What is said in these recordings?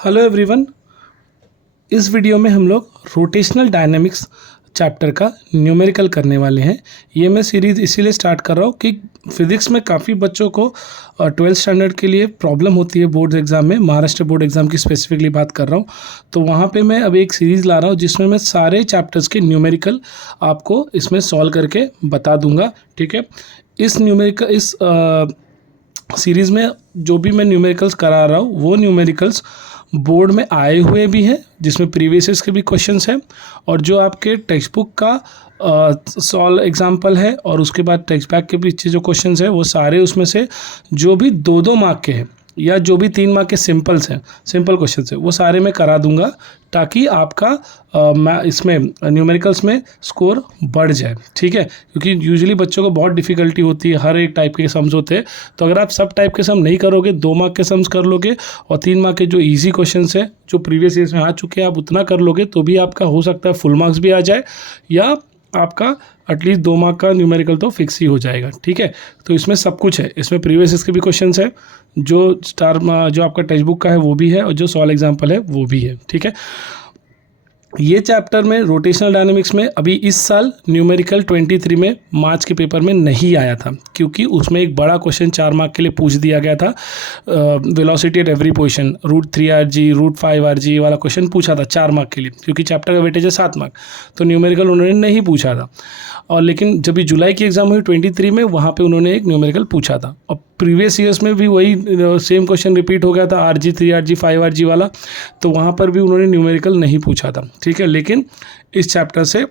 Hello everyone. इस video में हम लोग रोटेशनल डायनामिक्स चैप्टर का न्यूमेरिकल करने वाले हैं। ये मैं सीरीज़ इसीलिए स्टार्ट कर रहा हूँ कि फिज़िक्स में काफ़ी बच्चों को 12th स्टैंडर्ड के लिए प्रॉब्लम होती है बोर्ड एग्ज़ाम में। महाराष्ट्र बोर्ड एग्ज़ाम की स्पेसिफिकली बात कर रहा हूँ, तो वहाँ पे मैं अभी एक सीरीज़ ला रहा हूँ जिसमें मैं सारे चैप्टर्स के न्यूमेरिकल आपको इसमें सॉल्व करके बता दूँगा। ठीक है, इस सीरीज़ में जो भी मैं न्यूमेरिकल्स करा रहा हूँ वो न्यूमेरिकल्स बोर्ड में आए हुए भी हैं, जिसमें प्रीवियस ईयर्स के भी क्वेश्चंस हैं, और जो आपके टेक्स्ट बुक का सॉल्व एग्जाम्पल है, और उसके बाद टेक्स्ट बैक के पीछे जो क्वेश्चंस हैं वो सारे उसमें से जो भी 2-2 मार्क के हैं या जो भी 3 मार्क के सिंपल क्वेश्चंस हैं वो सारे मैं करा दूंगा, ताकि आपका इसमें न्यूमेरिकल्स में स्कोर बढ़ जाए। ठीक है, क्योंकि यूजुअली बच्चों को बहुत डिफ़िकल्टी होती है, हर एक टाइप के सम्स होते हैं। तो अगर आप सब टाइप के सम नहीं करोगे, 2 मार्क के सम्स कर लोगे और 3 मार्क के जो ईजी क्वेश्चंस हैं जो प्रीवियस ईयर्स में आ चुके हैं आप उतना कर लोगे, तो भी आपका हो सकता है फुल मार्क्स भी आ जाए, या आपका एटलीस्ट 2 मार्क का न्यूमेरिकल तो फिक्स ही हो जाएगा। ठीक है, तो इसमें सब कुछ है, इसमें प्रीवियस ईयर्स के भी क्वेश्चंस है, जो जो आपका टेक्स्ट बुक का है वो भी है, और जो सॉल्व एग्जाम्पल है वो भी है। ठीक है, ये चैप्टर में रोटेशनल डायनामिक्स में अभी इस साल न्यूमेरिकल 23 में मार्च के पेपर में नहीं आया था, क्योंकि उसमें एक बड़ा क्वेश्चन 4 मार्क के लिए पूछ दिया गया था। Velocity at every position √3rg √5rg वाला क्वेश्चन पूछा था 4 मार्क के लिए, क्योंकि चैप्टर का वेटेज है 7 मार्क, तो न्यूमेरिकल उन्होंने नहीं पूछा था। और लेकिन जब भी जुलाई की एग्जाम हुई 23 में, वहाँ पे उन्होंने एक न्यूमेरिकल पूछा था, और प्रीवियस ईयर्स में भी वही सेम क्वेश्चन रिपीट हो गया था, RG 3rg 5rg वाला, तो वहाँ पर भी उन्होंने न्यूमेरिकल नहीं पूछा था। ठीक है, लेकिन इस चैप्टर से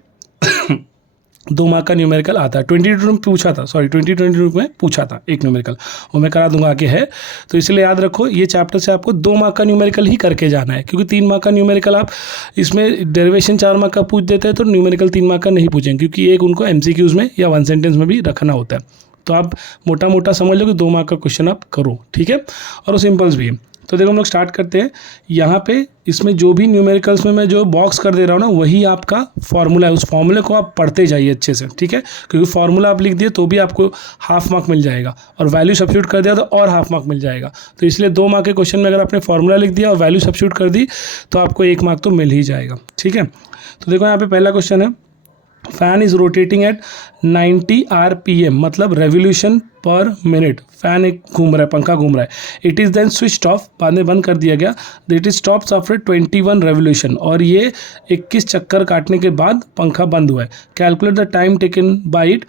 2 मार्क का न्यूमेरिकल आता है। 2022 में पूछा था, 2022 में पूछा था एक न्यूमेरिकल, वो मैं करा दूंगा आगे है। तो इसलिए याद रखो, ये चैप्टर से आपको 2 मार्क का न्यूमेरिकल ही करके जाना है, क्योंकि 3 मार्क का न्यूमेरिकल आप इसमें डेरिवेशन 4 मार्क का पूछ देते हैं, तो न्यूमेरिकल 3 मार्क का नहीं पूछेंगे, क्योंकि एक उनको MCQs में या 1 सेंटेंस में भी रखना होता है। तो आप मोटा मोटा समझ लो कि 2 मार्क का क्वेश्चन आप करो। ठीक है, और वो सिंपल्स भी है। तो देखो हम लोग स्टार्ट करते हैं। यहाँ पे इसमें जो भी न्यूमेरिकल्स में मैं जो बॉक्स कर दे रहा हूँ ना, वही आपका फॉर्मूला है। उस फॉर्मूले को आप पढ़ते जाइए अच्छे से। ठीक है, क्योंकि फॉर्मूला आप लिख दिए तो भी आपको हाफ मार्क मिल जाएगा, और वैल्यू सब्स्टिट्यूट कर दिया तो और हाफ मार्क मिल जाएगा। तो इसलिए 2 मार्क के क्वेश्चन में अगर आपने फॉर्मूला लिख दिया और वैल्यू सब्स्टिट्यूट कर दी तो आपको 1 मार्क तो मिल ही जाएगा। ठीक है, तो देखो यहाँ पे पहला क्वेश्चन है, fan is rotating at 90 RPM, मतलब रेवोल्यूशन पर मिनट। फैन एक घूम रहा है, पंखा घूम रहा है। It is then switched off, बाद में बंद कर दिया गया। It is stops after 21 revolution, और ये 21 चक्कर काटने के बाद पंखा बंद हुआ है। Calculate the time taken by it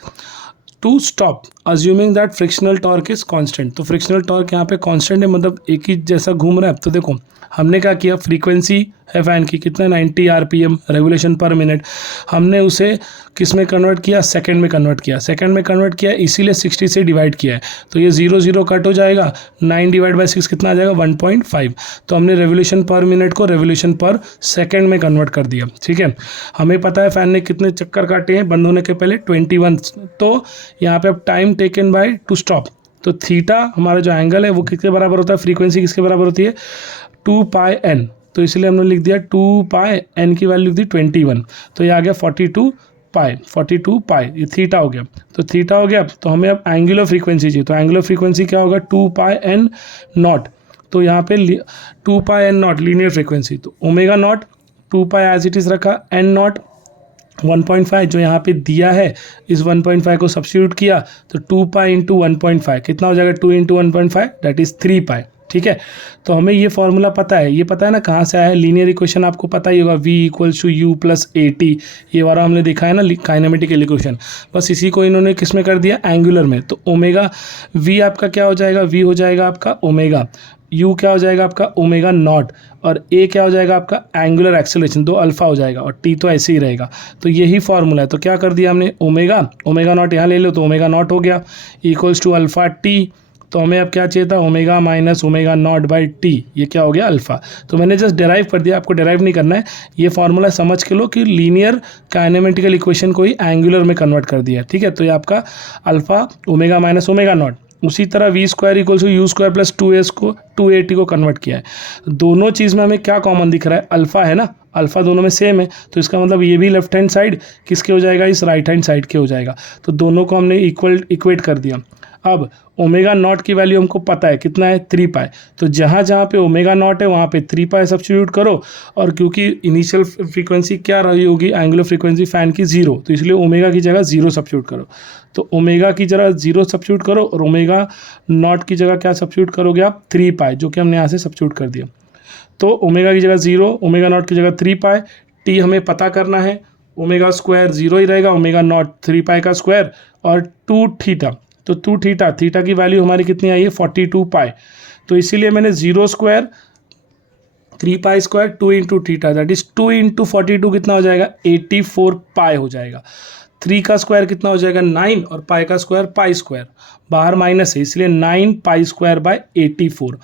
to stop assuming that frictional torque is constant. तो फ्रिक्शनल टॉर्क यहाँ पे कांस्टेंट है, मतलब एक ही जैसा घूम रहा है। तो देखो हमने क्या किया, फ्रीक्वेंसी है फैन की कितना 90 RPM रेवोल्यूशन पर मिनट, हमने उसे किस में कन्वर्ट किया, सेकंड में कन्वर्ट किया। सेकंड में कन्वर्ट किया इसीलिए 60 से डिवाइड किया है, तो ये 0 कट हो जाएगा। 9 डिवाइड बाई 6 कितना आ जाएगा, 1.5। तो हमने रेवोल्यूशन पर मिनट को रेवोल्यूशन पर सेकंड में कन्वर्ट कर दिया। ठीक है, हमें पता है फैन ने कितने चक्कर काटे हैं बंद होने के पहले, 21। तो यहाँ पे अब time taken by two stop, तो थीटा हमारा जो एंगल है वो किसके बराबर होता है, फ्रीक्वेंसी किसके बराबर होती है, 2πn। तो इसलिए हमने लिख दिया 2πn की वैल्यू लिख दी 21, तो ये आ गया 42 पाई, ये थीटा हो गया। तो थीटा हो गया, तो हमें अब एंगुलर फ्रीक्वेंसी चाहिए। तो एंगुलर फ्रीक्वेंसी क्या होगा, 2πn नॉट। तो यहाँ पे 2πn नॉट लीनियर फ्रीक्वेंसी, तो omega not 2π as it is रखा, n नॉट 1.5 जो यहाँ पे दिया है, इस 1.5 को सब्स्टिट्यूट किया, तो 2π इंटू 1.5 कितना हो जाएगा, 2 इंटू 1.5 दैट इज़ 3π। ठीक है, तो हमें ये फॉर्मूला पता है, ये पता है ना कहाँ से आया है, लीनियर इक्वेशन आपको पता ही होगा, V = U + AT, ये वाला हमने देखा है ना काइनेमेटिकल इक्वेशन। बस इसी को इन्होंने किस में कर दिया, एंगुलर में। तो ओमेगा V आपका क्या हो जाएगा, V हो जाएगा आपका ओमेगा, U क्या हो जाएगा आपका ओमेगा नॉट, और A क्या हो जाएगा आपका एंगुलर एक्सेलरेशन, 2 अल्फा हो जाएगा, और T तो ऐसे ही रहेगा। तो यही फॉर्मूला है। तो क्या कर दिया हमने, ओमेगा नॉट यहाँ ले लो, तो ओमेगा नॉट हो गया = अल्फा T। तो हमें अब क्या चाहिए था, omega minus omega naught by T, ये क्या हो गया, अल्फा। तो मैंने जस्ट डेराइव कर दिया, आपको डेराइव नहीं करना है, ये फॉर्मूला समझ के लो कि लीनियर काइनेमेटिकल इक्वेशन को ही एंगुलर में कन्वर्ट कर दिया। ठीक है, तो ये आपका alpha omega minus omega naught. उसी तरह V² = U² + 2s को 2AT को कन्वर्ट किया है। दोनों चीज़ में हमें क्या कॉमन दिख रहा है, अल्फा है ना, अल्फा दोनों में सेम है, तो इसका मतलब ये भी लेफ्ट हैंड साइड किसके हो जाएगा, इस राइट हैंड साइड के हो जाएगा। तो दोनों को हमने इक्वेट कर दिया। अब ओमेगा नॉट की वैल्यू हमको पता है कितना है 3 पाई, तो जहाँ जहाँ पे ओमेगा नॉट है वहाँ पे 3 पाई सब्स्टिट्यूट करो, और क्योंकि इनिशियल फ्रीक्वेंसी क्या रही होगी एंगुलर फ्रीक्वेंसी फ़ैन की 0, तो इसलिए ओमेगा की जगह 0 सब्स्टिट्यूट करो। तो ओमेगा की जगह 0 सब्स्टिट्यूट करो और ओमेगा नॉट की जगह क्या सब्स्टिट्यूट करोगे आप 3 पाई, जो कि हमने यहाँ से सब्स्टिट्यूट कर दिया। तो ओमेगा की जगह 0, ओमेगा नॉट की जगह 3 पाई, टी हमें पता करना है, ओमेगा स्क्वायर 0 ही रहेगा, ओमेगा नॉट 3 पाई का स्क्वायर और 2 थीटा, तो 2 थीटा, थीटा की वैल्यू हमारी कितनी आई है 42 पाई, तो इसीलिए मैंने 0 square 3 pi square 2 into theta, that is 2 into 42 कितना हो जाएगा 84 पाई हो जाएगा। 3 का स्क्वायर कितना हो जाएगा 9 और पाई का स्क्वायर पाई स्क्वायर, बाहर माइनस है इसलिए 9 पाई स्क्वायर बाय 84,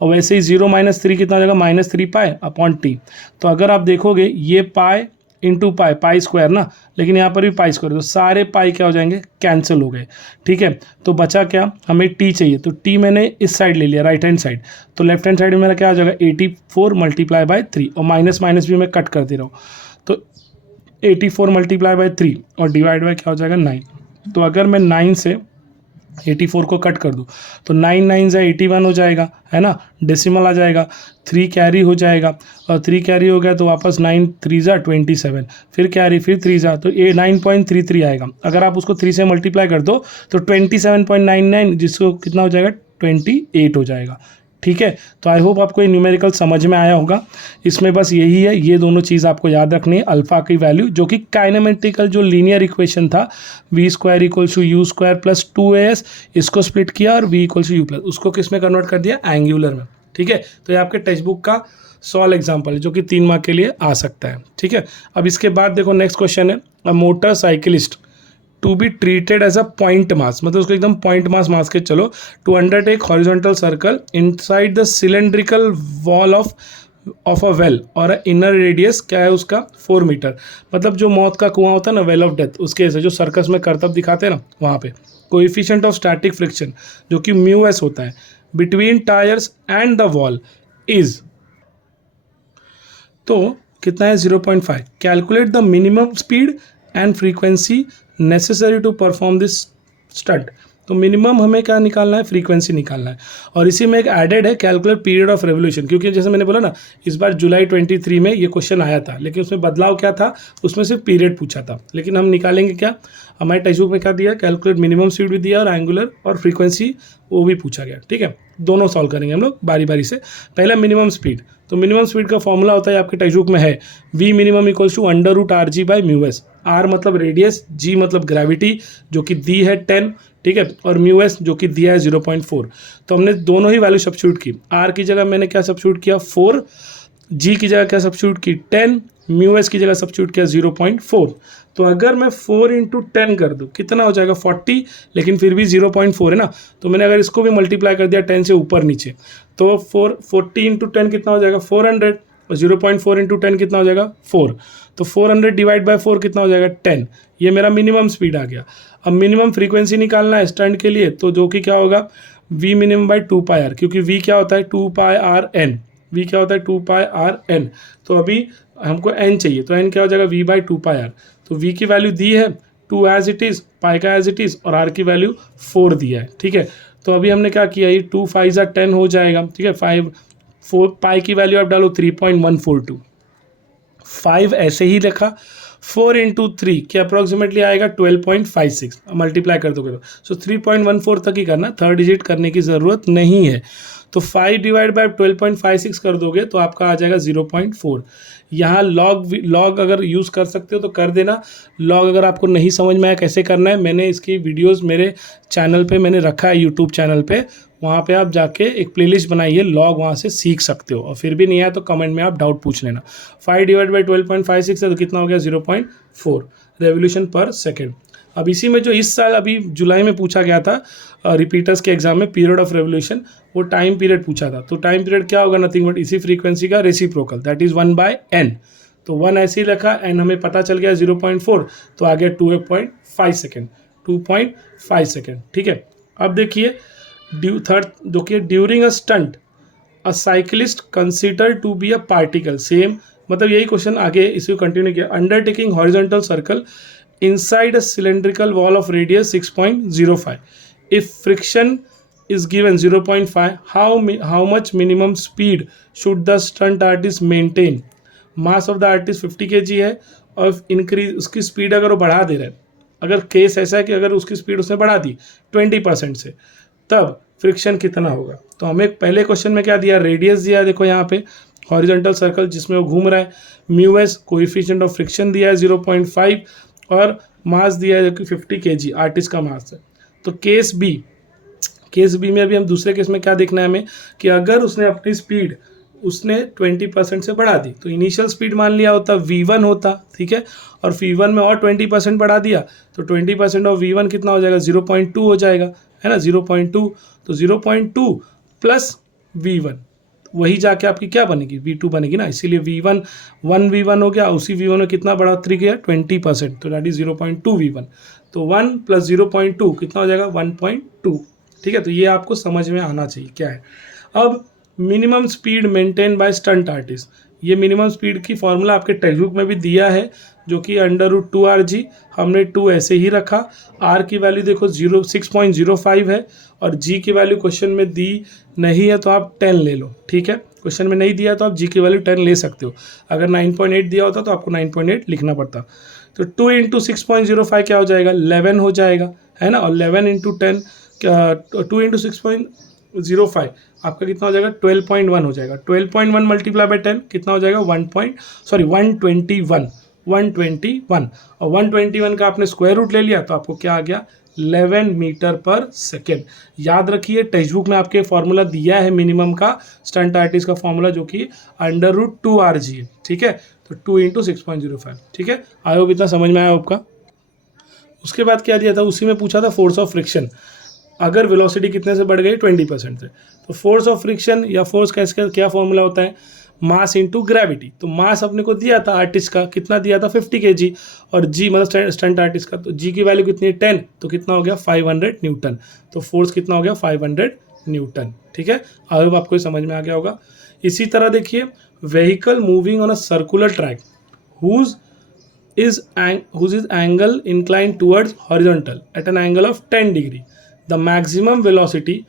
और वैसे ही 0 माइनस 3 कितना हो जाएगा -3 पाई अपॉन टी। तो अगर आप देखोगे ये pi into pi, pi square ना, लेकिन यहाँ पर भी पाई स्क्वायर, तो सारे पाई क्या हो जाएंगे कैंसिल हो गए, ठीक है। तो बचा क्या, हमें टी चाहिए, तो टी मैंने इस साइड ले लिया राइट हैंड साइड, तो लेफ्ट हैंड साइड में मेरा क्या आ जाएगा 84 मल्टीप्लाई बाय 3, और माइनस माइनस भी मैं कट कर दे रहा हूँ, तो 84 मल्टीप्लाई बाय 3 और डिवाइड बाय क्या हो जाएगा 9। तो अगर मैं 9 से 84 को कट कर दूँ तो 9 9 से 81 हो जाएगा, है ना, डेसिमल आ जाएगा, 3 कैरी हो जाएगा, और 3 कैरी हो गया तो वापस 9 3 जा 27, फिर कैरी, फिर 3 जा, तो ये 9.33 आएगा। अगर आप उसको 3 से मल्टीप्लाई कर दो तो 27.99, जिसको कितना हो जाएगा 28 हो जाएगा, ठीक है। तो आई होप आपको ये न्यूमेरिकल समझ में आया होगा। इसमें बस यही है, ये दोनों चीज़ आपको याद रखनी है, अल्फ़ा की वैल्यू जो कि काइनेमेटिकल जो लीनियर इक्वेशन था v² = u² प्लस 2as, इसको स्प्लिट किया और v = u प्लस, उसको किस में कन्वर्ट कर दिया एंगुलर में, ठीक है। तो ये आपके टेक्स्ट बुक का सॉल्व एग्जाम्पल है जो कि 3 मार्क के लिए आ सकता है, ठीक है। अब इसके बाद देखो नेक्स्ट क्वेश्चन है, a motorcyclist to be treated as a point mass, मतलब उसको एकदम पॉइंट मास के चलो, to undertake horizontal circle inside the cylindrical wall of a well और इनर रेडियस क्या है उसका 4 मीटर, मतलब जो मौत का कुआं होता है ना, वेल ऑफ डेथ, उसके ऐसे जो सर्कस में करतब दिखाते हैं ना वहाँ पे, कोएफिशिएंट ऑफ स्टैटिक फ्रिक्शन जो कि μs होता है between tyres and the wall is, तो कितना है 0.5, calculate the minimum speed and frequency necessary to perform this stunt. तो मिनिमम हमें क्या निकालना है, फ्रीक्वेंसी निकालना है, और इसी में एक एडेड है कैलकुलेट पीरियड ऑफ रेवोल्यूशन, क्योंकि जैसे मैंने बोला ना इस बार जुलाई 23 में ये क्वेश्चन आया था, लेकिन उसमें बदलाव क्या था, उसमें सिर्फ पीरियड पूछा था, लेकिन हम निकालेंगे क्या, हमारे टेक्स्ट बुक में क्या दिया, कैलकुलेट मिनिमम स्पीड भी दिया और एंगुलर और फ्रीक्वेंसी वो भी पूछा गया, ठीक है। दोनों सॉल्व करेंगे हम लोग बारी बारी से। पहला मिनिमम स्पीड, तो मिनिमम स्पीड का फॉर्मूला होता है आपके टेक्स्ट बुक में है v minimum = √rg by μs, r मतलब रेडियस, g मतलब ग्रेविटी जो कि दी है 10, ठीक है, और μs जो कि दिया है 0.4। तो हमने दोनों ही वैल्यू सब्स्टिट्यूट की, r की जगह मैंने क्या सब्स्टिट्यूट किया 4, g की जगह क्या सब्स्टिट्यूट की 10, μs की जगह सब्स्टिट्यूट किया 0.4। तो अगर मैं 4 × 10 कर दूँ कितना हो जाएगा 40, लेकिन फिर भी 0.4 है ना, तो मैंने अगर इसको भी मल्टीप्लाई कर दिया 10 से ऊपर नीचे, तो 40 × 10 कितना हो जाएगा 400, और 0.4 × 10 कितना हो जाएगा 4, तो 400 डिवाइड बाय 4 कितना हो जाएगा 10, ये मेरा मिनिमम स्पीड आ गया। अब मिनिमम फ्रीक्वेंसी निकालना है स्टंट के लिए, तो जो कि क्या होगा v मिनिमम बाई 2πr, क्योंकि v क्या होता है 2πrn, v क्या होता है 2πrn, तो अभी हमको n चाहिए, तो n क्या हो जाएगा v बाई 2πr, तो v की वैल्यू दी है 2 एज इट इज़, पाई का एज इट इज़, और r की वैल्यू 4 दिया है, ठीक है। तो अभी हमने क्या किया, ये 2 5 = 10 हो जाएगा, ठीक है, 4 पाई की वैल्यू आप डालो 3.142, 5 ऐसे ही रखा, 4 × 3 के अप्रॉक्सीमेटली आएगा 12.56, मल्टीप्लाई कर दोगे तो सो 3.14 तक ही करना, थर्ड डिजिट करने की ज़रूरत नहीं है। तो 5 डिवाइड बाय 12.56 कर दोगे तो आपका आ जाएगा 0.4। यहाँ लॉग अगर यूज़ कर सकते हो तो कर देना, लॉग अगर आपको नहीं समझ में आया कैसे करना है, मैंने इसकी वीडियोस मेरे चैनल पे मैंने रखा है, यूट्यूब चैनल पे, वहाँ पे आप जाके एक प्लेलिस्ट बनाई है लॉग, वहाँ से सीख सकते हो, और फिर भी नहीं आया तो कमेंट में आप डाउट पूछ लेना। 5 डिवाइड बाई 12.56 है तो कितना हो गया 0.4 रेवोल्यूशन पर सेकेंड। अब इसी में जो इस साल अभी जुलाई में पूछा गया था रिपीटर्स के एग्जाम में, पीरियड ऑफ रेवोल्यूशन, वो टाइम पीरियड पूछा था, तो टाइम पीरियड क्या होगा, नथिंग बट इसी फ्रीक्वेंसी का रेसिप्रोकल, दैट इज़ 1/n, तो 1 ऐसे ही रखा, n हमें पता चल गया 0.4, तो आ गया 2.5 सेकेंड, 2.5 सेकेंड, ठीक है। अब देखिए थर्ड देखिए, during a stunt a cyclist consider to be a particle, same मतलब यही क्वेश्चन आगे इसको कंटिन्यू किया, undertaking horizontal circle inside a cylindrical wall of radius 6.05, if friction is given 0.5, how much minimum speed should the stunt artist maintain? Mass of the artist 50 kg है और increase उसकी speed अगर वो बढ़ा दे रहा है, अगर केस ऐसा है कि अगर उसकी स्पीड उसने बढ़ा दी 20% से, तब फ्रिक्शन कितना होगा? तो हमें पहले क्वेश्चन में क्या दिया, रेडियस दिया है, देखो यहाँ पे हॉरिजॉन्टल सर्कल जिसमें वो घूम रहा है, mu S coefficient of friction दिया है 0.5 और मास दिया है जो कि 50 kg आर्टिस्ट का मास है। तो केस बी में अभी हम दूसरे केस में क्या देखना है हमें कि अगर उसने अपनी स्पीड उसने 20% से बढ़ा दी, तो इनिशियल स्पीड मान लिया होता v1 होता, ठीक है, और v1 में और 20% बढ़ा दिया तो 20% ऑफ v1 कितना हो जाएगा, 0.2 हो जाएगा, है ना, 0.2। तो 0.2 प्लस v1 वही जाके आपकी क्या बनेगी, v2 बनेगी ना, इसीलिए v1 1v1 हो गया, उसी v1 में कितना बढ़ोतरी किया 20%, तो दैट इज 0.2 v1, तो 1 प्लस 0.2 कितना हो जाएगा 1.2, ठीक है। तो ये आपको समझ में आना चाहिए क्या है। अब minimum speed maintain by stunt artist, ये मिनिमम स्पीड की फॉर्मूला आपके टेक्स्ट बुक में भी दिया है जो कि √2rg, हमने 2 ऐसे ही रखा, r की वैल्यू देखो 6.05 है और g की वैल्यू क्वेश्चन में दी नहीं है तो आप 10 ले लो, ठीक है, क्वेश्चन में नहीं दिया तो आप g की वैल्यू 10 ले सकते हो, अगर 9.8 दिया होता तो आपको 9.8 लिखना पड़ता। तो 2 × 6.05 क्या हो जाएगा 11 हो जाएगा, है ना, और 11 × 10 2 × 6.05 आपका कितना हो जाएगा 12.1 हो जाएगा, 12.1 मल्टीप्लाई बाई 10 कितना हो जाएगा 121 और 121 का आपने स्क्वायर रूट ले लिया तो आपको क्या आ गया 11 मीटर पर सेकेंड। याद रखिए टेक्स्ट बुक में आपके फॉर्मूला दिया है मिनिमम का, स्टंट आर्टिस्ट का फॉर्मूला जो कि √2rg है, ठीक है, तो 2 × 6.05, ठीक है। आई होप इतना समझ में आया आपका। उसके बाद क्या दिया था, उसी में पूछा था फोर्स ऑफ फ्रिक्शन, अगर वेलोसिटी कितने से बढ़ गई 20% से, तो फोर्स ऑफ फ्रिक्शन या फोर्स का इसका क्या फॉर्मूला होता है, मास इंटू ग्रेविटी। तो मास अपने को दिया था आर्टिस्ट का, कितना दिया था 50 kg, और जी मतलब स्टंट आर्टिस्ट का, तो जी की वैल्यू कितनी है 10, तो कितना हो गया 500 न्यूटन, तो फोर्स कितना हो गया 500 न्यूटन, ठीक है। अब आपको समझ में आ गया होगा। इसी तरह देखिए vehicle moving on a circular track whose is angle inclined towards horizontal at an angle of 10 degree, the maximum velocity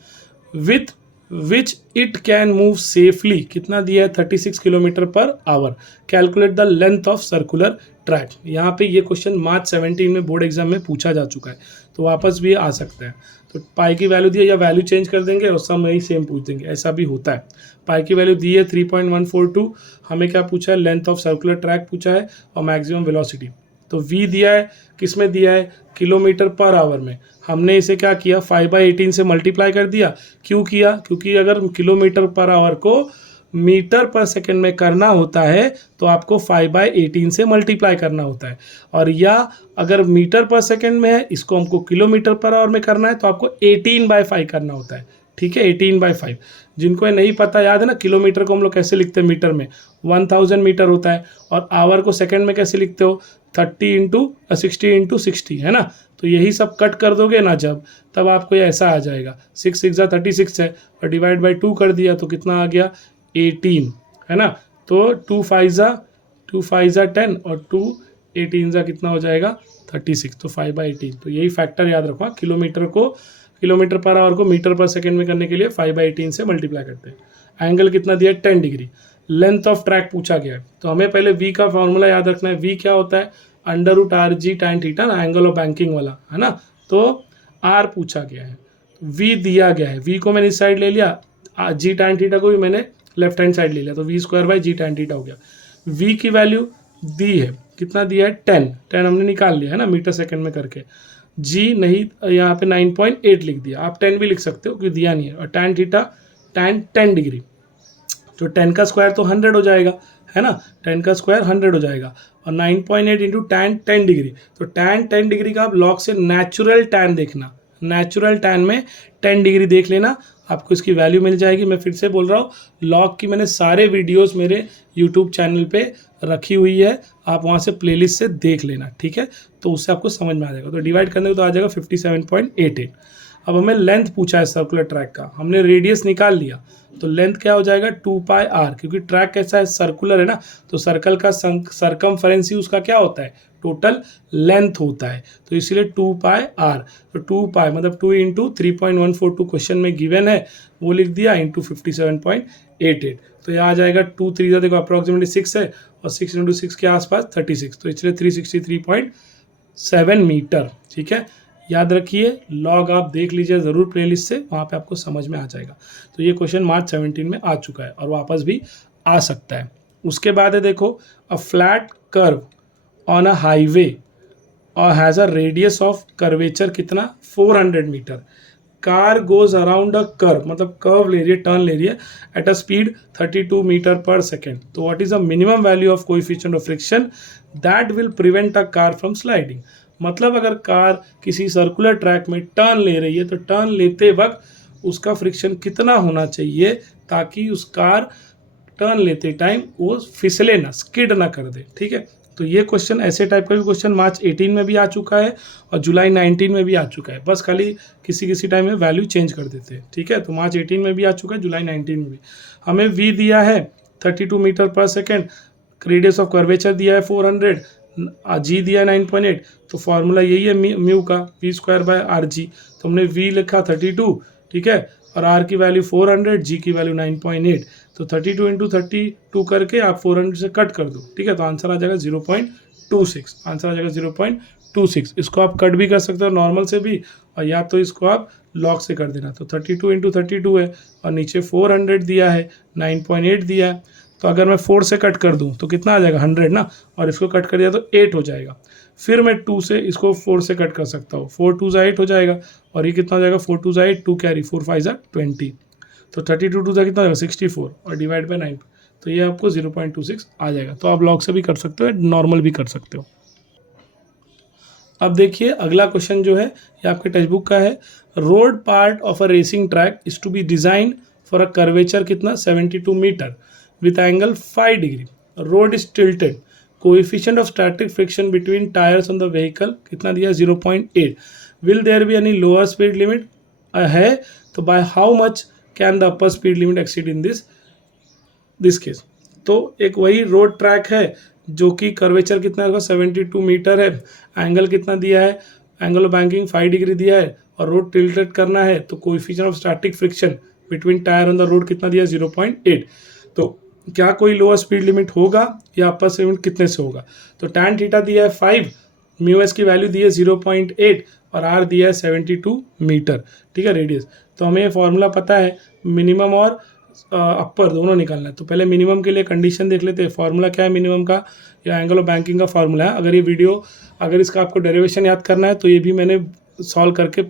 with which it can move safely कितना दिया है 36 kilometre per hour, calculate the length of circular track. यहाँ पे ये question मार्च 17 में board exam में पूछा जा चुका है, तो वापस भी आ सकते हैं। तो पाई की वैल्यू दी है या वैल्यू चेंज कर देंगे और सब वही सेम पूछ देंगे, ऐसा भी होता है। पाई की वैल्यू दी है 3.142, हमें क्या पूछा है लेंथ ऑफ सर्कुलर ट्रैक पूछा है और मैक्सिमम वेलोसिटी। तो v दिया है, किस में दिया है किलोमीटर पर आवर में, हमने इसे क्या किया 5/18 से मल्टीप्लाई कर दिया। क्यों किया, क्योंकि अगर किलोमीटर पर आवर को मीटर पर सेकंड में करना होता है तो आपको 5/18 से मल्टीप्लाई करना होता है, और या अगर मीटर पर सेकंड में है इसको हमको किलोमीटर पर आवर में करना है तो आपको 18/5 करना होता है, ठीक है, 18/5। जिनको ये नहीं पता याद है ना, किलोमीटर को हम लोग कैसे लिखते हैं मीटर में 1000 मीटर होता है, और आवर को सेकंड में कैसे लिखते हो 60 × 60, है ना। तो यही सब कट कर दोगे ना जब, तब आपको ये ऐसा आ जाएगा 6 × 6 = 36 है, और डिवाइड बाई 2 कर दिया तो कितना आ गया 18, है ना। तो 2 5 = 10 और 2 18 कितना हो जाएगा 36, तो 5/18। तो यही फैक्टर याद रखो, किलोमीटर पर आवर को मीटर पर सेकंड में करने के लिए 5/18 से मल्टीप्लाई करते हैं। एंगल कितना दिया 10 डिग्री। लेंथ ऑफ ट्रैक पूछा गया है, तो हमें पहले v का फॉर्मूला याद रखना है। v क्या होता है √rg tan थीटा ना, एंगल ऑफ बैंकिंग वाला, है ना। तो r पूछा गया है, v दिया गया है, v को मैंने इस साइड ले लिया, g tan थीटा को भी मैंने लेफ्ट हैंड साइड ले लिया, तो v² g tan थीटा हो गया। v की वैल्यू दी है, कितना दिया है 10 हमने निकाल लिया है ना मीटर सेकंड में करके। g नहीं, यहाँ पे 9.8 लिख दिया, आप 10 भी लिख सकते हो क्योंकि दिया नहीं है। और tan थीटा tan 10 डिग्री, तो 10 का स्क्वायर तो 100 हो जाएगा, है ना, 10 का स्क्वायर 100 हो जाएगा, और 9.8 × tan 10 डिग्री, तो tan 10 डिग्री का आप लॉग से नेचुरल tan देखना, नेचुरल tan में 10 डिग्री देख लेना, आपको इसकी वैल्यू मिल जाएगी। मैं फिर से बोल रहा हूँ, लॉग की मैंने सारे वीडियोस मेरे यूट्यूब चैनल पे रखी हुई है, आप वहाँ से प्लेलिस्ट से देख लेना, ठीक है, तो उससे आपको समझ में आ जाएगा। तो डिवाइड करने को तो आ जाएगा 57.88। अब हमें लेंथ पूछा है सर्कुलर ट्रैक का, हमने रेडियस निकाल लिया, तो लेंथ क्या हो जाएगा 2πr, क्योंकि ट्रैक कैसा है, सर्कुलर है ना, तो सर्कल का सरकमफरेंस ही उसका क्या होता है, टोटल लेंथ होता है, तो इसीलिए 2πr। तो 2π मतलब 2 इंटू 3.142 क्वेश्चन में गिवन है वो लिख दिया, इंटू 57.88। तो यहाँ आ जाएगा 2 3 देखो अप्रॉक्सीमेटली 6 है, और 6 इंटू 6 के आसपास 36, तो इसलिए 363.7 मीटर। ठीक है, याद रखिए, लॉग आप देख लीजिए ज़रूर प्लेलिस्ट से, वहाँ पे आपको समझ में आ जाएगा। तो ये क्वेश्चन मार्च 17 में आ चुका है और वापस भी आ सकता है। उसके बाद है देखो, a flat curve on a highway और has a radius of curvature कितना 400 metre. Car goes around a curve, मतलब कर्व ले रही है, टर्न ले रही है, at a speed 32 metre per second. तो what is the minimum value of coefficient of friction that will prevent a car from sliding. मतलब अगर कार किसी सर्कुलर ट्रैक में टर्न ले रही है तो टर्न लेते वक्त उसका फ्रिक्शन कितना होना चाहिए ताकि उस कार टर्न लेते टाइम वो फिसले ना, स्किड ना कर दे। ठीक है, तो ये क्वेश्चन, ऐसे टाइप का भी क्वेश्चन मार्च 18 में भी आ चुका है और जुलाई 19 में भी आ चुका है, बस खाली किसी किसी टाइम में वैल्यू चेंज कर देते हैं। ठीक है, तो मार्च 18 में भी आ चुका है, जुलाई 19 में भी। हमें v दिया है 32 metre per second, radius of curvature दिया है 400, g दिया है 9.8, तो फॉर्मूला यही है म्यू का, v²/rg। तो हमने v लिखा 32, ठीक है, और r की वैल्यू 400, g की वैल्यू 9.8, तो 32 इंटू 32 करके आप 400 से कट कर दो। ठीक है, तो आंसर आ जाएगा 0.26, आंसर आ जाएगा 0.26। इसको आप कट भी कर सकते हो नॉर्मल से भी, और या तो इसको आप लॉग से कर देना। तो 32 इंटू 32 है और नीचे 400 दिया है, 9.8 दिया है, तो अगर मैं 4 से कट कर दूं तो कितना आ जाएगा 100 ना, और इसको कट कर दिया तो 8 हो जाएगा। फिर मैं 2 से इसको 4 से कट कर सकता हूँ, 4 2 8 हो जाएगा, और ये कितना हो जाएगा 4 2 8, 2 कैरी, 4 5 20, तो 32 2 कितना हो जाएगा 64, और डिवाइड बाय 9, तो ये आपको 0.26 आ जाएगा। तो आप लॉग से भी कर सकते हो, नॉर्मल भी कर सकते हो। अब देखिए अगला क्वेश्चन जो है ये आपके टेक्स्ट बुक का है। Road part of a racing track is to be design for a curvature कितना 72 metre with angle 5 degree. Road is tilted, coefficient of static friction between tyres on the vehicle कितना दिया 0.8। Will there be any lower speed limit है, तो by how much can the upper speed limit exceed in this case. तो एक वही road track है जो कि कर्वेचर कितना है 72 मीटर है, एंगल कितना दिया है, एंगल ऑफ बैंकिंग 5 डिग्री दिया है, और रोड टिल्टेड करना है, तो coefficient of static friction between tyre on the road कितना दिया 0.8। तो क्या कोई लोअर स्पीड लिमिट होगा या अपर स्पीड लिमिट कितने से होगा। तो टैन थीटा दिया है 5, म्यू एस की वैल्यू दी है 0.8, और आर दिया है 72 मीटर। ठीक है, रेडियस। तो हमें ये फॉर्मूला पता है, मिनिमम और अपर दोनों निकालना है। तो पहले मिनिमम के लिए कंडीशन देख लेते हैं, फॉर्मूला क्या है मिनिमम का, या एंगल ऑफ बैंकिंग का फॉर्मूला है। अगर ये वीडियो, अगर इसका आपको डेरिवेशन याद करना है तो ये भी मैंने सॉल्व करके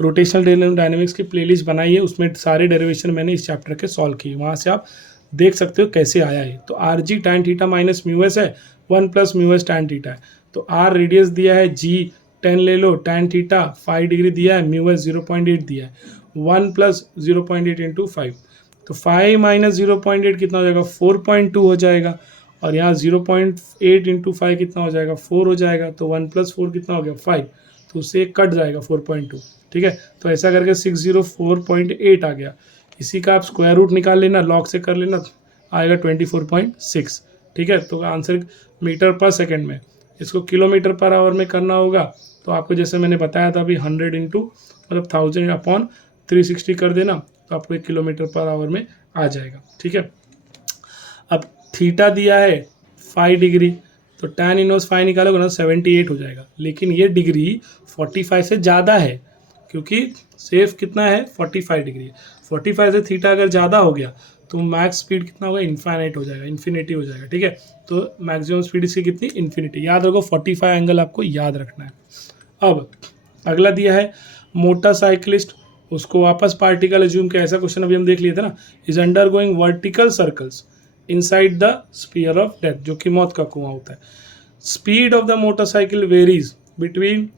रोटेशनल डायनेमिक्स की प्लेलिस्ट बनाई है, उसमें सारे डेरिवेशन मैंने इस चैप्टर के सॉल्व किए, वहाँ से आप देख सकते हो कैसे आया है। तो R G tan theta minus mu S है, 1 plus mu S tan theta है। तो आर रेडियस दिया है, जी 10 ले लो, टैन थीटा 5 डिग्री दिया है, म्यू एस 0.8 दिया है, 1 प्लस 0.8 इंटू 5, तो 5 माइनस 0.8 कितना हो जाएगा 4.2 हो जाएगा, और यहाँ 0.8 इंटू 5 कितना हो जाएगा 4 हो जाएगा, तो 1 प्लस 4 कितना हो गया 5, तो उससे कट जाएगा 4.2। ठीक है, तो ऐसा करके 604.8 आ गया। इसी का आप स्क्वायर रूट निकाल लेना, लॉग से कर लेना, आएगा 24.6। ठीक है, तो आंसर मीटर पर सेकेंड में, इसको किलोमीटर पर आवर में करना होगा, तो आपको जैसे मैंने बताया था अभी 100 इंटू मतलब 1000 अपॉन 360 कर देना, तो आपको 1 किलोमीटर पर आवर में आ जाएगा। ठीक है, अब थीटा दिया है 5 डिग्री, तो tan इनवर्स 5 निकालोगे ना 78 हो जाएगा, लेकिन ये डिग्री 45 से ज़्यादा है, क्योंकि सेफ कितना है 45 डिग्री है। 45 से थीटा अगर ज़्यादा हो गया तो मैक्स स्पीड कितना होगा इन्फाइनाइट हो जाएगा, इन्फिनिटी हो जाएगा। ठीक है, तो मैक्सिमम स्पीड इसकी कितनी इन्फिनिटी, याद रखो 45 एंगल आपको याद रखना है। अब अगला दिया है मोटरसाइकिलिस्ट, उसको वापस पार्टिकल एज्यूम किया, ऐसा क्वेश्चन अभी हम देख लिए थे ना, is undergoing vertical circles inside the sphere of death, जो कि मौत का कुआं होता है। Speed of the motorcycle varies between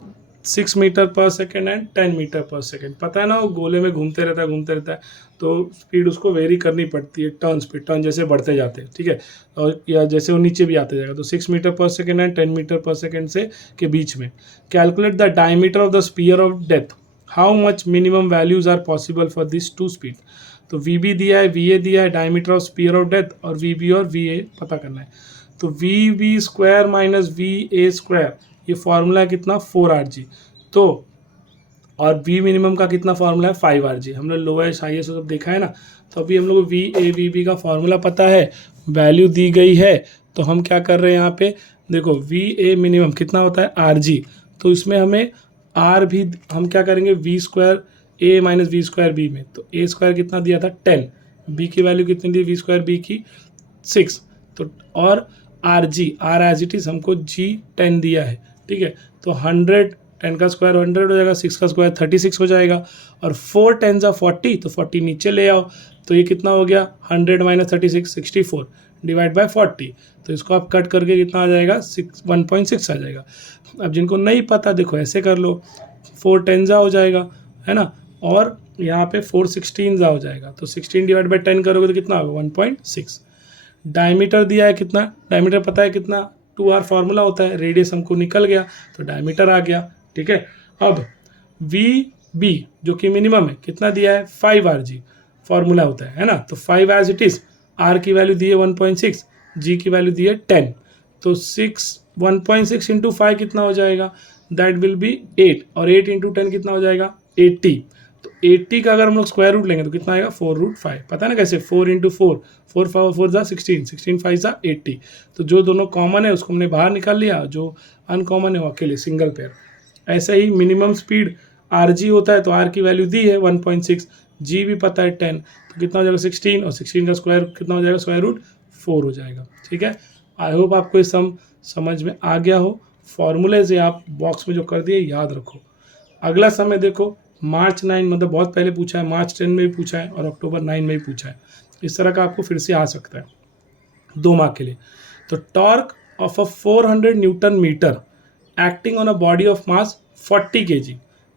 6 metre per second and 10 metre per second. पता है ना, वो गोले में घूमते रहता है, तो स्पीड उसको वेरी करनी पड़ती है टर्न स्पीड, टर्न जैसे बढ़ते जाते हैं। ठीक है, और या जैसे वो नीचे भी आते जाएगा, तो 6 metre per second and 10 metre per second से के बीच में। Calculate the diameter of the sphere of death, how much minimum values are possible for this two speed. तो वी बी दिया है, वी ए दिया है, diameter of sphere of death, और वी बी और वी ए पता करना है। तो V B square minus V A square, ये फॉर्मूला है कितना 4rg। तो और वी मिनिमम का कितना फॉर्मूला है 5rg। हम लोग लोएस्ट हाईएस्ट सब देखा है ना। तो अभी हम लोग वी ए वी बी का फॉर्मूला पता है, वैल्यू दी गई है। तो हम क्या कर रहे हैं यहाँ पे, देखो वी ए मिनिमम कितना होता है rg, तो इसमें हमें आर भी हम क्या करेंगे V square A minus V square B में। तो ए स्क्वायर कितना दिया था 10, बी की वैल्यू कितनी दी वी स्क्वायर बी की 6, तो और R G R as it is हमको जी 10 दिया है, ठीक है। तो 100, 10 का स्क्वायर 100 हो जाएगा, 6 का स्क्वायर 36 हो जाएगा, और 4 10 40, तो 40 नीचे ले आओ, तो ये कितना हो गया 100 माइनस 36 64 डिवाइड बाय 40। तो इसको आप कट करके कितना आ जाएगा 1.6 आ जाएगा। अब जिनको नहीं पता देखो ऐसे कर लो, 4 10 हो जाएगा है ना, और यहाँ पे 4 16 हो जाएगा, तो 16 डिवाइड बाय 10 करोगे तो कितना होगा 1.6। डायमीटर दिया है कितना, डायमीटर पता है कितना 2r फॉर्मूला होता है, रेडियस हमको निकल गया तो डायमीटर आ गया, ठीक है। अब वी बी जो कि मिनिमम है कितना दिया है 5rg फॉर्मूला होता है ना, तो 5 एज इट इज, r की वैल्यू दी है 1.6, g की वैल्यू दी है 10, तो 1.6 इंटू 5 कितना हो जाएगा, दैट विल बी 8, और 8 इंटू 10 कितना हो जाएगा 80। तो 80 का अगर हम लोग स्क्वायर रूट लेंगे तो कितना आएगा 4√5, पता है ना कैसे, 4 इंटू 4, 4 4 जा 16, 16 5 जा 80। तो जो दोनों कॉमन है उसको हमने बाहर निकाल लिया, जो अनकॉमन है वो अकेले सिंगल पेयर। ऐसे ही मिनिमम स्पीड rg होता है, तो r की वैल्यू दी है 1.6, g भी पता है 10, तो कितना हो जाएगा 16, और 16 का स्क्वायर कितना हो जाएगा स्क्वायर रूट 4 हो जाएगा, ठीक है। आई होप आपको ये समझ में आ गया हो। फॉर्मूले से आप बॉक्स में जो कर दिए याद रखो। अगला समय देखो मार्च 9, मतलब बहुत पहले पूछा है, मार्च 10 में भी पूछा है और अक्टूबर 9 में भी पूछा है, इस तरह का आपको फिर से आ सकता है 2 मार्क के लिए। तो torque of a 400 newton metre acting on a body of mass 40 kg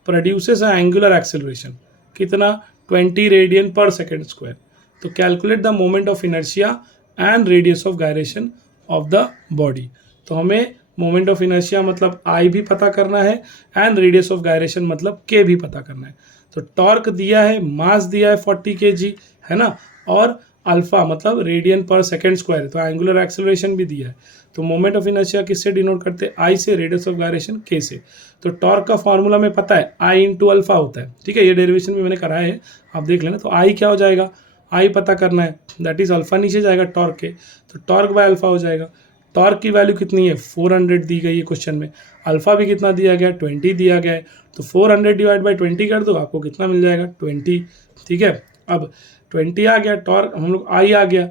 produces a angular acceleration कितना 20 रेडियन पर सेकेंड स्क्वायर। तो calculate the moment of inertia and radius of gyration of the body. तो हमें moment of inertia मतलब आई भी पता करना है, and radius of gyration मतलब के भी पता करना है। तो टॉर्क दिया है, मास दिया है 40 kg है ना, और अल्फा मतलब रेडियन पर सेकेंड स्क्वायर, तो एंगुलर एक्सेलरेशन भी दिया है। तो मोमेंट ऑफ इनर्शिया किससे डिनोट करते हैं, आई से, रेडियस ऑफ गायरेशन के से। तो टॉर्क का फॉर्मूला में पता है आई इंटू अल्फा होता है, ठीक है, ये डेरिवेशन भी मैंने कराया है, आप देख लेना। तो आई क्या हो जाएगा, आई पता करना है, दैट इज अल्फा नीचे जाएगा टॉर्क के, तो टॉर्क बाय अल्फा हो जाएगा। टॉर्क की वैल्यू कितनी है 400 दी गई है क्वेश्चन में, अल्फा भी कितना दिया गया 20 दिया गया है, तो 400 डिवाइड बाई 20 कर दो, आपको कितना मिल जाएगा 20, ठीक है। अब 20 आ गया, टॉर्क हम लोग आई आ गया,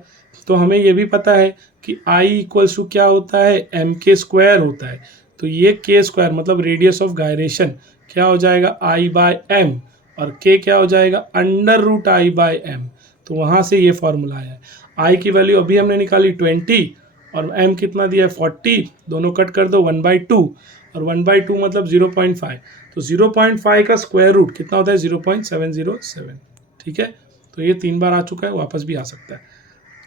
तो हमें ये भी पता है कि आई इक्वल्स टू क्या होता है एम के स्क्वायर होता है। तो ये के स्क्वायर मतलब रेडियस ऑफ गायरेशन क्या हो जाएगा आई बाय एम, और के क्या हो जाएगा √I/m। तो वहाँ से ये फॉर्मूला आया है। आई की वैल्यू अभी हमने निकाली 20, और m कितना दिया है 40, दोनों कट कर दो 1/2, और 1/2 मतलब 0.5, तो 0.5 का स्क्वायर रूट कितना होता है 0.707, ठीक है। तो ये 3 बार आ चुका है, वापस भी आ सकता है।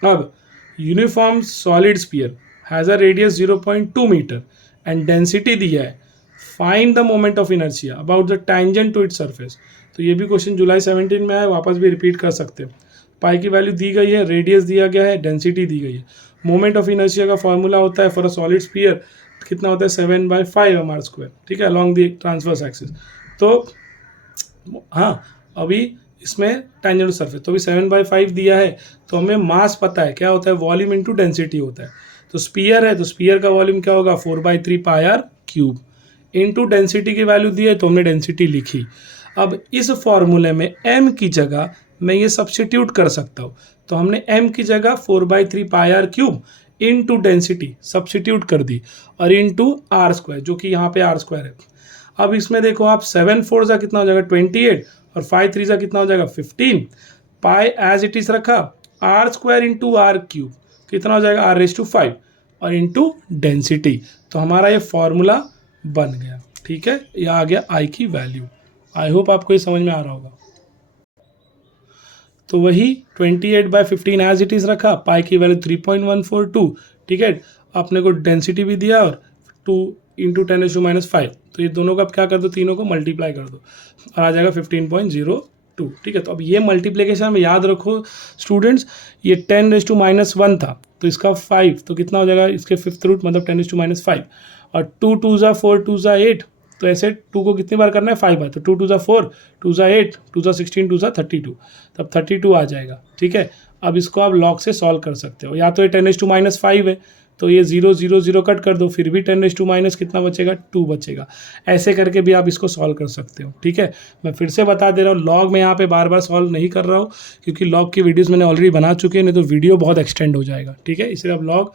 अब uniform solid sphere has a radius 0.2 metre and density दिया है, find the moment of inertia about the tangent to its surface. तो ये भी क्वेश्चन जुलाई 17 में आया, वापस भी रिपीट कर सकते हैं। पाई की वैल्यू दी गई है, रेडियस दिया गया है, डेंसिटी दी गई है। मोमेंट ऑफ इनर्शिया का फॉर्मूला होता है फॉर अ सॉलिड स्फीयर कितना होता है 7/5 mr², ठीक है, अलॉन्ग द ट्रांसवर्स एक्सिस। तो हाँ अभी इसमें टैंजेंट टू सरफेस, तो अभी 7/5 दिया है, तो हमें मास पता है क्या होता है वॉल्यूम इंटू डेंसिटी होता है। तो स्पीयर है, तो स्पीयर का वॉल्यूम क्या होगा 4/3 πr³ इंटू डेंसिटी की वैल्यू दी है, तो हमने डेंसिटी लिखी। अब इस फॉर्मूले में m की जगह मैं ये सब्स्टिट्यूट कर सकता हूँ, तो हमने m की जगह 4/3 πr³ इंटू डेंसिटी सब्स्टिट्यूट कर दी, और इंटू r² जो कि यहाँ पे r² है। अब इसमें देखो आप 7 4 जा कितना हो जाएगा 28, और 5 3 जा कितना हो जाएगा 15, पाई एज इट इज रखा, r² इंटू r³ कितना हो जाएगा r⁵, और इंटू डेंसिटी। तो हमारा ये फॉर्मूला बन गया, ठीक है, ये आ गया आई की वैल्यू। आई होप आपको ये समझ में आ रहा होगा। तो वही 28/15 एज इट इज रखा, पाई की वैल्यू 3.142, ठीक है, आपने को डेंसिटी भी दिया, और 2 इंटू 10⁻⁵, तो ये दोनों का क्या कर दो, तीनों को मल्टीप्लाई कर दो, और आ जाएगा 15.02, 2, ठीक है। तो अब ये मल्टीप्लिकेशन में याद रखो स्टूडेंट्स, ये 10⁻⁻1 था तो इसका 5, तो कितना हो जाएगा इसके फिफ्थ रूट मतलब 10⁻⁵, और 2 2 ज़ा 4 2 ज़ा 8, तो ऐसे 2 को कितनी बार करना है 5 बार, तो 2 2 ज़ा 4 2 ज़ा 8 2 ज़ा 16 2 ज़ा 32, तब 32 आ जाएगा, ठीक है। अब इसको आप लॉग से सॉल्व कर सकते हो, या तो ये 10⁻⁻5 है तो ये 0 0 0 कट कर दो, फिर भी 10⁻⁻ कितना बचेगा 2 बचेगा। ऐसे करके भी आप इसको सॉल्व कर सकते हो, ठीक है। मैं फिर से बता दे रहा हूँ, लॉग में यहाँ पे बार बार सॉल्व नहीं कर रहा हूँ क्योंकि लॉग की वीडियोस मैंने ऑलरेडी बना चुके हैं, नहीं तो वीडियो बहुत एक्सटेंड हो जाएगा, ठीक है। इसलिए आप लॉग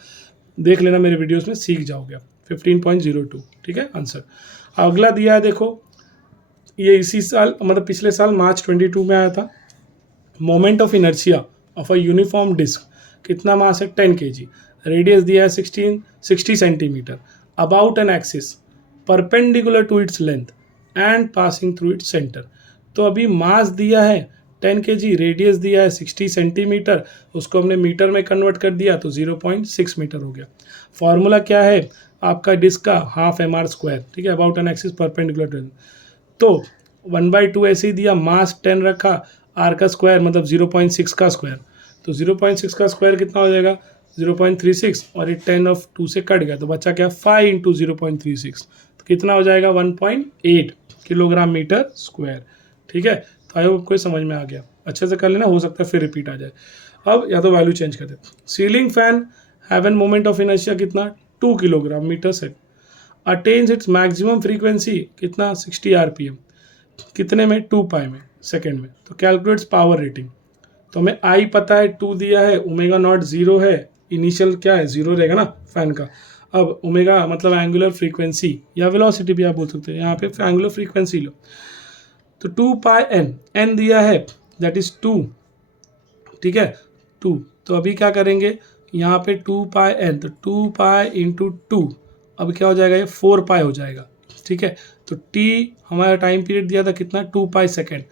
देख लेना मेरे वीडियोज़ में, सीख जाओगे आप। 15.02, ठीक है आंसर। अगला दिया है देखो, ये इसी साल मतलब पिछले साल मार्च 22 में आया था। Moment of inertia of a uniform disc, कितना मास है 10 kg, रेडियस दिया है 60 centimetre, about an axis, perpendicular to its length and passing through its centre. तो अभी मास दिया है 10 kg, रेडियस दिया है 60 सेंटीमीटर, उसको हमने मीटर में कन्वर्ट कर दिया तो 0.6 मीटर हो गया। फॉर्मूला क्या है आपका डिस्क का, हाफ mr², ठीक है, about an axis perpendicular to, तो 1/2 ऐसे ही दिया, मास 10 रखा, आर का स्क्वायर मतलब 0.6 का स्क्वायर, तो 0.6 का स्क्वायर कितना हो जाएगा 0.36, और ये 10 ऑफ 2 से कट गया तो बचा क्या 5 इंटू 0.36, तो कितना हो जाएगा 1.8 किलोग्राम मीटर स्क्वायर, ठीक है। तो आई होप आपको समझ में आ गया, अच्छे से कर लेना, हो सकता है फिर रिपीट आ जाए। अब या तो वैल्यू चेंज कर दे। Ceiling fan have an moment of inertia कितना 2 kilogram metre second, attains its maximum frequency कितना 60 RPM, कितने में 2 पाई में सेकेंड में, तो कैलकुलेट्स पावर रेटिंग। तो हमें आई पता है 2 दिया है, ओमेगा नॉट 0 है, इनिशियल क्या है 0 रहेगा ना फैन का। अब ओमेगा मतलब एंगुलर फ्रीक्वेंसी या वेलोसिटी भी आप बोल सकते हैं, यहाँ पे एंगुलर फ्रीक्वेंसी लो, तो 2 पाई एन, एन दिया है दैट इज 2, ठीक है 2। तो अभी क्या करेंगे यहाँ पे 2 पाई एन, तो 2 पाई इंटू 2, अब क्या हो जाएगा ये 4 पाई हो जाएगा, ठीक है। तो टी हमारा टाइम पीरियड दिया था कितना 2 पाई सेकेंड,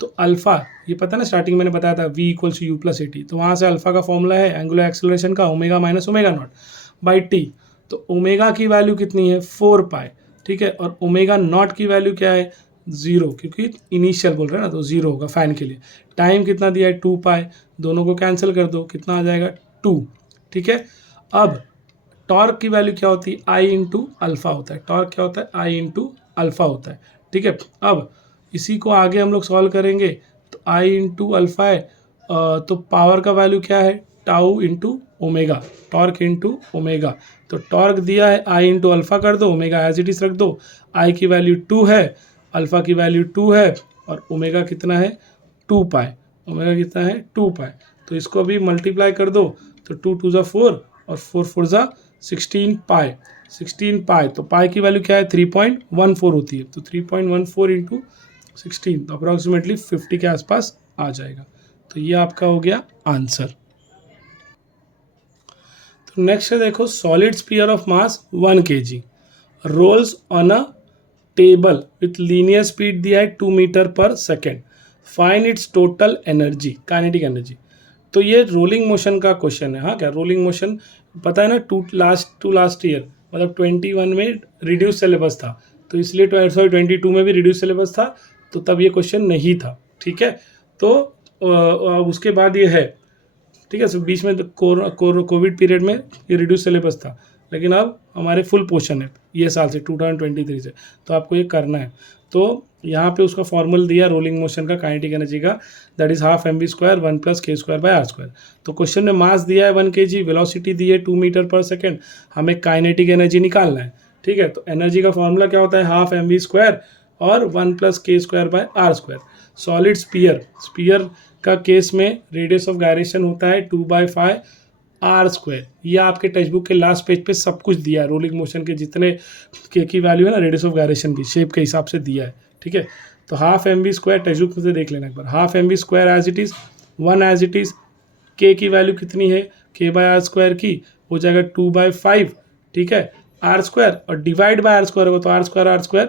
तो अल्फा ये पता ना स्टार्टिंग मैंने बताया था v = u + at, तो वहाँ से अल्फा का फॉर्मूला है एंगुलर एक्सेलरेशन का omega minus omega naught by T. तो ओमेगा की वैल्यू कितनी है 4 पाई, ठीक है, और ओमेगा नॉट की वैल्यू क्या है 0, क्योंकि इनिशियल बोल रहे हैं ना तो 0 होगा फैन के लिए। टाइम कितना दिया है 2 पाई, दोनों को कैंसिल कर दो कितना आ जाएगा 2, ठीक है। अब टॉर्क की वैल्यू क्या होती है आई इंटू अल्फा होता है, टॉर्क क्या होता है आई इंटू अल्फा होता है, ठीक है। अब इसी को आगे हम लोग सॉल्व करेंगे, तो आई इंटू अल्फा है, तो पावर का वैल्यू क्या है tau into omega, torque into omega. तो टॉर्क दिया है आई इंटू अल्फा कर दो, ओमेगा एज इट इज रख दो, आई की वैल्यू 2 है, अल्फा की वैल्यू 2 है, और ओमेगा कितना है 2 पाई, ओमेगा कितना है 2 पाई। तो इसको अभी मल्टीप्लाई कर दो, तो 2 2 ज़ा 4 और 4 4 ज़ा 16 पाई, 16 पाई, तो पाई की वैल्यू क्या है 3.14 होती है, तो 3.14 इंटू 16, तो अप्रॉक्सीमेटली 50 के आसपास आ जाएगा। तो ये आपका हो गया आंसर। तो नेक्स्ट है देखो, solid sphere of mass 1 kg rolls on a table with linear speed दिया है 2 metre per second, find its total energy, kinetic energy. तो ये रोलिंग मोशन का क्वेश्चन है, हाँ क्या रोलिंग मोशन पता है ना, टू लास्ट ईयर मतलब 21 में रिड्यूस सिलेबस था, तो इसलिए 22 में भी रिड्यूस सिलेबस था, तो तब ये क्वेश्चन नहीं था, ठीक है। तो उसके बाद ये है, ठीक है, बीच में कोविड पीरियड में ये रिड्यूस सिलेबस था, लेकिन अब हमारे फुल पोर्शन है ये साल से 2023 से, तो आपको ये करना है। तो यहाँ पे उसका फॉर्मूला दिया रोलिंग मोशन का काइनेटिक एनर्जी का, that is half mv² 1 + k² r²। तो क्वेश्चन में मास दिया है 1 kg, वेलोसिटी दी है 2 मीटर पर सेकेंड, हमें काइनेटिक एनर्जी निकालना है, ठीक है। तो एनर्जी का फॉर्मूला क्या होता है हाफ mv² और 1 + k² r²। सॉलिड स्पीयर का केस में रेडियस ऑफ गायरेशन होता है 2/5 r²। ये आपके टेक्स्ट बुक के लास्ट पेज पे सब कुछ दिया है, रोलिंग मोशन के जितने के की वैल्यू है ना रेडियस ऑफ गायरेशन की शेप के हिसाब से दिया है, ठीक है। तो हाफ mv² टेक्स्ट बुक से देख लेना एक बार, half mv² as it is 1 as it is, K की वैल्यू कितनी है k/r² की हो जाएगा 2/5, ठीक है, r², और डिवाइड बाय r² होगा तो r²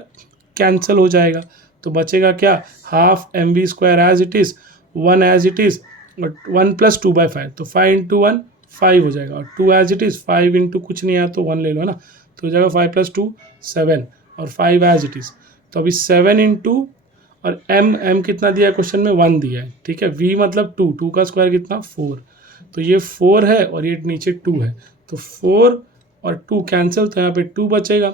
कैंसिल हो जाएगा, तो बचेगा क्या half mv² as it is 1 as it is और 1 + 2/5, तो 5 इंटू 1 5 हो जाएगा, और 2 एज इट इज़ 5 इंटू कुछ नहीं आया तो 1 ले लो ना, तो हो जाएगा 5 + 2 7 और 5 एज इट इज़। तो अभी 7 इंटू और m कितना दिया है क्वेश्चन में 1 दिया है, ठीक है। v मतलब 2 का स्क्वायर कितना 4, तो ये 4 है और ये नीचे 2 है, तो 4 और 2 कैंसिल, तो यहाँ पे 2 बचेगा।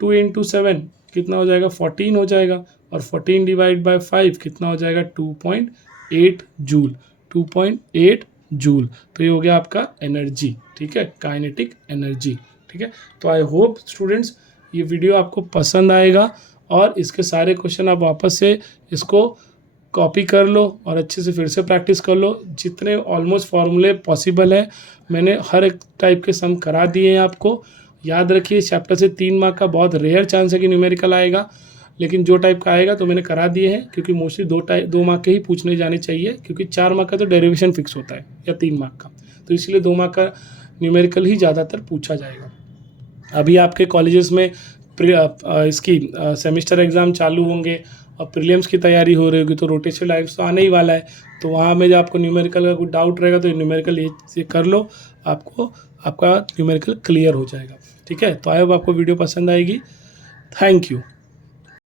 2 इंटू 7 कितना हो जाएगा 14 हो जाएगा, और 14 डिवाइड बाय 5 कितना हो जाएगा 2.8 जूल, 2.8 जूल। तो ये हो गया आपका एनर्जी, ठीक है, काइनेटिक एनर्जी, ठीक है। तो आई होप स्टूडेंट्स ये वीडियो आपको पसंद आएगा और इसके सारे क्वेश्चन आप वापस से इसको कॉपी कर लो और अच्छे से फिर से प्रैक्टिस कर लो। जितने ऑलमोस्ट फॉर्मूले पॉसिबल है मैंने हर एक टाइप के सम करा दिए हैं आपको। याद रखिए इस चैप्टर से 3 मार्क का बहुत रेयर चांस है कि न्यूमेरिकल आएगा, लेकिन जो टाइप का आएगा तो मैंने करा दिए हैं, क्योंकि मोस्टली 2 मार्क के ही पूछने जाने चाहिए, क्योंकि 4 मार्क का तो डेरिवेशन फिक्स होता है या 3 मार्क का, तो इसलिए 2 मार्क का न्यूमेरिकल ही ज़्यादातर पूछा जाएगा। अभी आपके कॉलेजेस में इसकी सेमिस्टर एग्ज़ाम चालू होंगे और प्रीलिम्स की तैयारी हो रही होगी, तो रोटेशनल टाइम्स तो आने ही वाला है, तो वहाँ में जब आपको न्यूमेरिकल का कोई डाउट रहेगा तो न्यूमेरिकल ये कर लो, आपका न्यूमेरिकल क्लियर हो जाएगा, ठीक है। तो आई होप आपको वीडियो पसंद आएगी। Thank you.